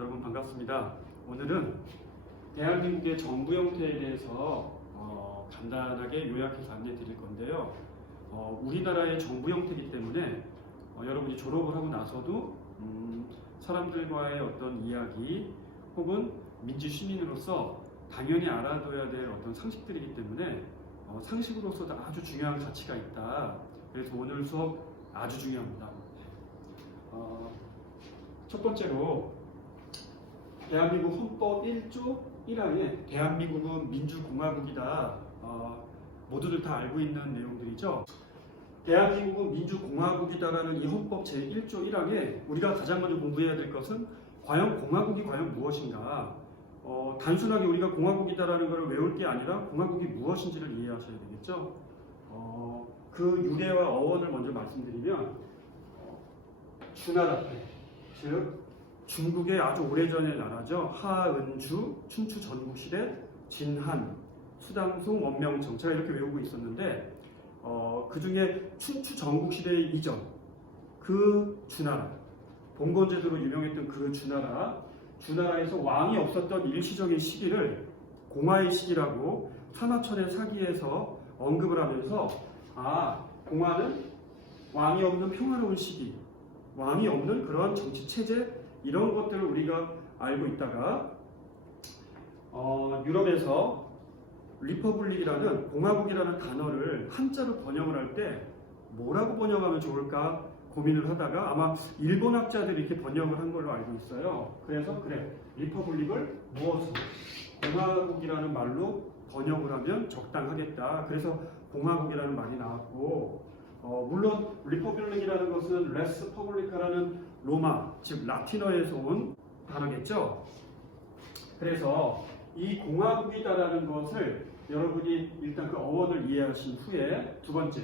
여러분 반갑습니다. 오늘은 대한민국의 정부 형태에 대해서 간단하게 요약해서 안내 드릴 건데요. 우리나라의 정부 형태이기 때문에 여러분이 졸업을 하고 나서도 사람들과의 어떤 이야기 혹은 민주 시민으로서 당연히 알아둬야 될 어떤 상식들이기 때문에 상식으로서도 아주 중요한 가치가 있다. 그래서 오늘 수업 아주 중요합니다. 첫 번째로 대한민국 헌법 1조 1항에 대한민국은 민주공화국이다. 모두들 다 알고 있는 내용들이죠. 대한민국은 민주공화국이다라는 이 헌법 제1조 1항에 우리가 가장 먼저 공부해야 될 것은 과연 공화국이 과연 무엇인가. 단순하게 우리가 공화국이다라는 것을 외울 게 아니라 공화국이 무엇인지를 이해하셔야 되겠죠. 그 유래와 어원을 먼저 말씀드리면 주나라 때, 즉 중국의 아주 오래전의 나라죠. 하은주, 춘추 전국시대, 진한, 수당송, 원명청 제가 이렇게 외우고 있었는데 그 중에 춘추 전국시대 이전 그 주나라, 봉건제도로 유명했던 그 주나라에서 왕이 없었던 일시적인 시기를 공화의 시기라고 산화철의 사기에서 언급을 하면서 공화는 왕이 없는 평화로운 시기, 왕이 없는 그런 정치 체제 이런 것들을 우리가 알고 있다가 유럽에서 리퍼블릭이라는 공화국이라는 단어를 한자로 번역을 할 때 뭐라고 번역하면 좋을까 고민을 하다가 아마 일본 학자들이 이렇게 번역을 한 걸로 알고 있어요. 그래서 리퍼블릭을 무엇으로 공화국이라는 말로 번역을 하면 적당하겠다. 그래서 공화국이라는 말이 나왔고 물론 리퍼블릭이라는 것은 레스 퍼블리카라는 로마, 즉 라틴어에서 온 단어겠죠. 그래서 이 공화국이다라는 것을 여러분이 일단 그 어원을 이해하신 후에 두 번째,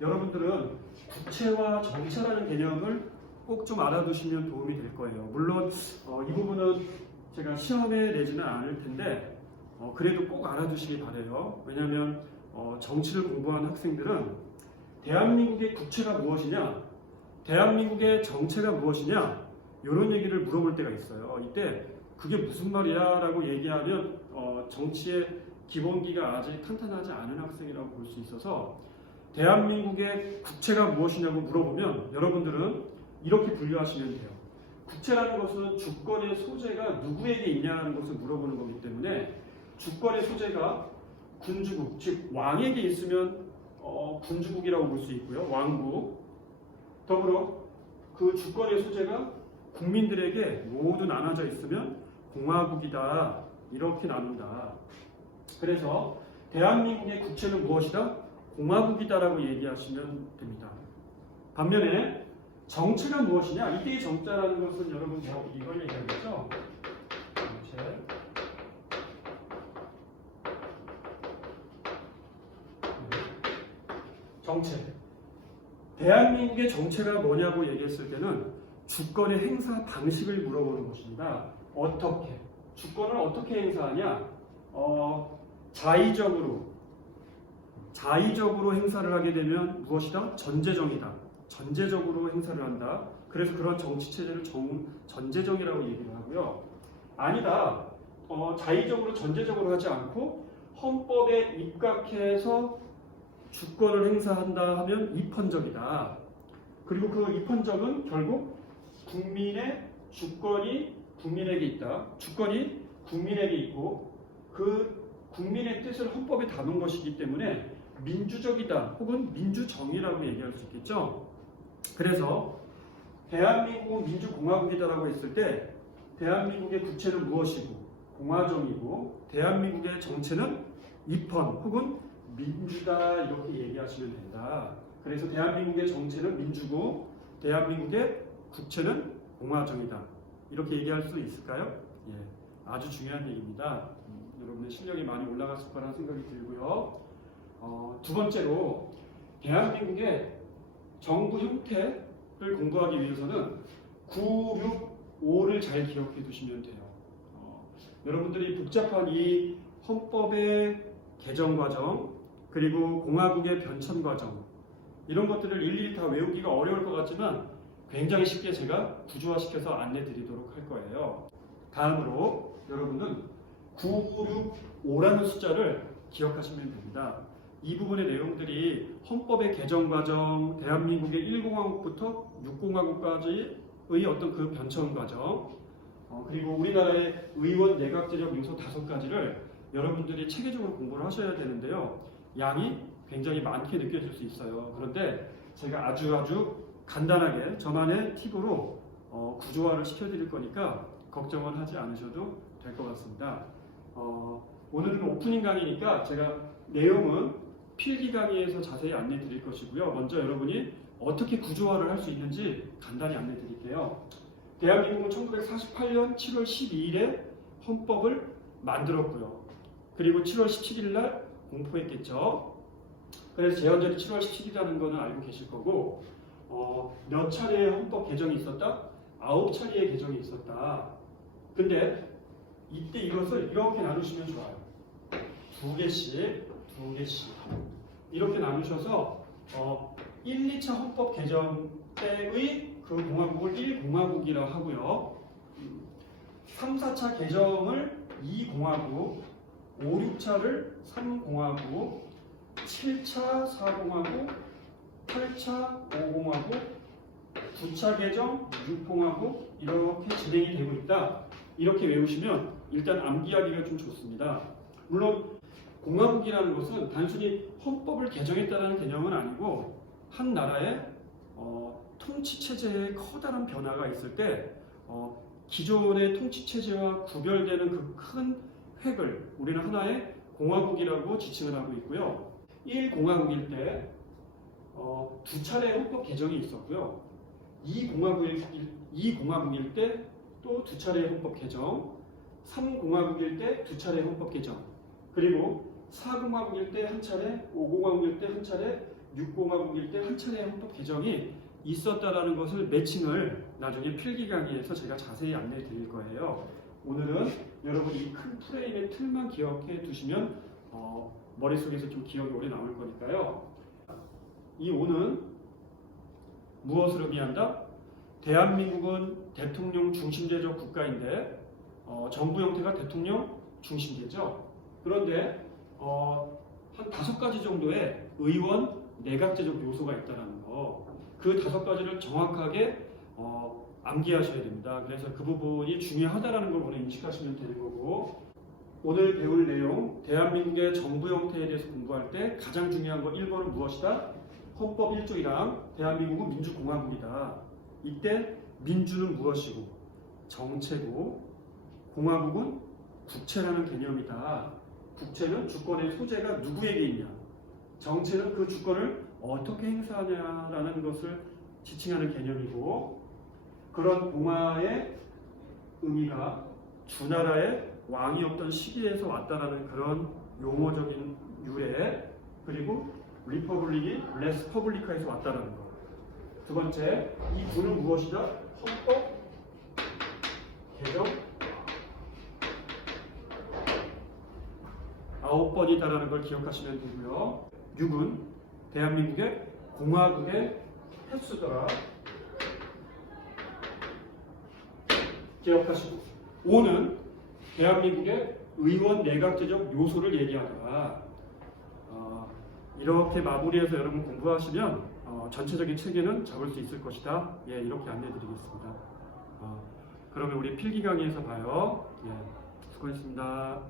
여러분들은 국채와 정체라는 개념을 꼭 좀 알아두시면 도움이 될 거예요. 물론 이 부분은 제가 시험에 내지는 않을 텐데 그래도 꼭 알아두시기 바라요. 왜냐하면 정치를 공부한 학생들은 대한민국의 국채가 무엇이냐, 대한민국의 정체가 무엇이냐 이런 얘기를 물어볼 때가 있어요. 이때 그게 무슨 말이야 라고 얘기하면 정치의 기본기가 아직 탄탄하지 않은 학생이라고 볼 수 있어서 대한민국의 국채가 무엇이냐고 물어보면 여러분들은 이렇게 분류하시면 돼요. 국채라는 것은 주권의 소재가 누구에게 있냐는 것을 물어보는 거기 때문에 주권의 소재가 군주국, 즉 왕에게 있으면 군주국이라고 볼 수 있고요. 왕국. 더불어 그 주권의 소재가 국민들에게 모두 나눠져 있으면 공화국이다. 이렇게 나눈다. 그래서 대한민국의 국채는 무엇이다? 공화국이다라고 얘기하시면 됩니다. 반면에 정체가 무엇이냐? 이때의 정자라는 것은 여러분 이걸 얘기하겠죠? 정체. 대한민국의 정체가 뭐냐고 얘기했을 때는 주권의 행사 방식을 물어보는 것입니다. 어떻게? 주권을 어떻게 행사하냐? 자의적으로 행사를 하게 되면 무엇이다? 전제정이다. 전제적으로 행사를 한다. 그래서 그런 정치체제를 전제정이라고 얘기를 하고요. 아니다. 자의적으로 전제적으로 하지 않고 헌법에 입각해서 주권을 행사한다 하면 입헌적이다. 그리고 그 입헌적은 결국 국민의 주권이 국민에게 있다. 주권이 국민에게 있고 그 국민의 뜻을 헌법에 담은 것이기 때문에 민주적이다 혹은 민주정의라고 얘기할 수 있겠죠. 그래서 대한민국은 민주공화국이다라고 했을 때 대한민국의 국채는 무엇이고 공화정이고 대한민국의 정체는 입헌 혹은 민주다 이렇게 얘기하시면 된다. 그래서 대한민국의 정체는 민주고 대한민국의 국채는 공화정이다. 이렇게 얘기할 수 있을까요? 예, 아주 중요한 얘기입니다. 여러분의 실력이 많이 올라갔을 거라는 생각이 들고요. 두 번째로 대한민국의 정부 형태를 공부하기 위해서는 9, 6, 5를 잘 기억해 두시면 돼요. 여러분들이 복잡한 이 헌법의 개정 과정 그리고 공화국의 변천 과정 이런 것들을 일일이 다 외우기가 어려울 것 같지만 굉장히 쉽게 제가 구조화시켜서 안내 드리도록 할 거예요. 다음으로 여러분은 965라는 숫자를 기억하시면 됩니다. 이 부분의 내용들이 헌법의 개정 과정, 대한민국의 1공화국부터 6공화국까지의 어떤 그 변천 과정, 그리고 우리나라의 의원 내각제적 요소 5가지를 여러분들이 체계적으로 공부를 하셔야 되는데요. 양이 굉장히 많게 느껴질 수 있어요. 그런데 제가 아주 간단하게 저만의 팁으로 구조화를 시켜드릴 거니까 걱정은 하지 않으셔도 될 것 같습니다. 오늘은 오프닝 강의니까 제가 내용은 필기 강의에서 자세히 안내 드릴 것이고요. 먼저 여러분이 어떻게 구조화를 할 수 있는지 간단히 안내 드릴게요. 대한민국은 1948년 7월 12일에 헌법을 만들었고요. 그리고 7월 17일 날 공포했겠죠. 그래서 제헌절이 7월 17일이라는 거는 알고 계실 거고, 몇 차례의 헌법 개정이 있었다? 9차례의 개정이 있었다. 근데 이때 이것을 이렇게 나누시면 좋아요. 두 개씩 이렇게 나누셔서 1, 2차 헌법 개정 때의 그 공화국을 1공화국이라고 하고요. 3, 4차 개정을 2공화국, 5, 6차를 3공화국, 7차 4공화국, 8차 5공화국, 9차 개정 6공화국 이렇게 진행이 되고 있다. 이렇게 외우시면 일단 암기하기가 좀 좋습니다. 물론 공화국이라는 것은 단순히 헌법을 개정했다는 개념은 아니고 한 나라의 통치 체제에 커다란 변화가 있을 때 기존의 통치 체제와 구별되는 그 큰 획을 우리는 하나의 공화국이라고 지칭을 하고 있고요. 1공화국일 때 두 차례의 헌법 개정이 있었고요. 2공화국일 때 또 두 차례의 헌법 개정, 3공화국일 때 두 차례의 헌법 개정, 그리고 4공화국일 때 한 차례, 5공화국일 때 한 차례, 6공화국일 때 한 차례의 헌법 개정이 있었다라는 것을 매칭을 나중에 필기 강의에서 제가 자세히 안내해 드릴 거예요. 오늘은 여러분 이 큰 프레임의 틀만 기억해 두시면 머릿속에서 좀 기억이 오래 남을 거니까요. 이 5는 무엇을 의미한다? 대한민국은 대통령 중심제적 국가인데 정부 형태가 대통령 중심제죠. 그런데 한 5가지 정도의 의원 내각제적 요소가 있다는 거, 그 5가지를 정확하게 암기하셔야 됩니다. 그래서 그 부분이 중요하다는 걸 오늘 인식하시면 되는 거고, 오늘 배울 내용, 대한민국의 정부 형태에 대해서 공부할 때 가장 중요한 거 1번은 무엇이다? 헌법 1조 1항, 대한민국은 민주공화국이다. 이때 민주는 무엇이고 정체고 공화국은 국채라는 개념이다. 국채는 주권의 소재가 누구에게 있냐, 정체는 그 주권을 어떻게 행사하냐라는 것을 지칭하는 개념이고, 그런 공화의 의미가 주나라의 왕이 없던 시기에서 왔다라는 그런 용어적인 유래, 그리고 리퍼블릭이 레스 퍼블리카에서 왔다라는 것. 두 번째, 이 구는 무엇이다? 헌법 개정 9번이다라는 걸 기억하시면 되고요. 6은 대한민국의 공화국의 횟수더라. 기억하시고, 5는 대한민국의 의원 내각제적 요소를 얘기하더라. 이렇게 마무리해서 여러분 공부하시면 전체적인 체계는 잡을 수 있을 것이다. 예, 이렇게 안내드리겠습니다. 그러면 우리 필기 강의에서 봐요. 예, 수고했습니다.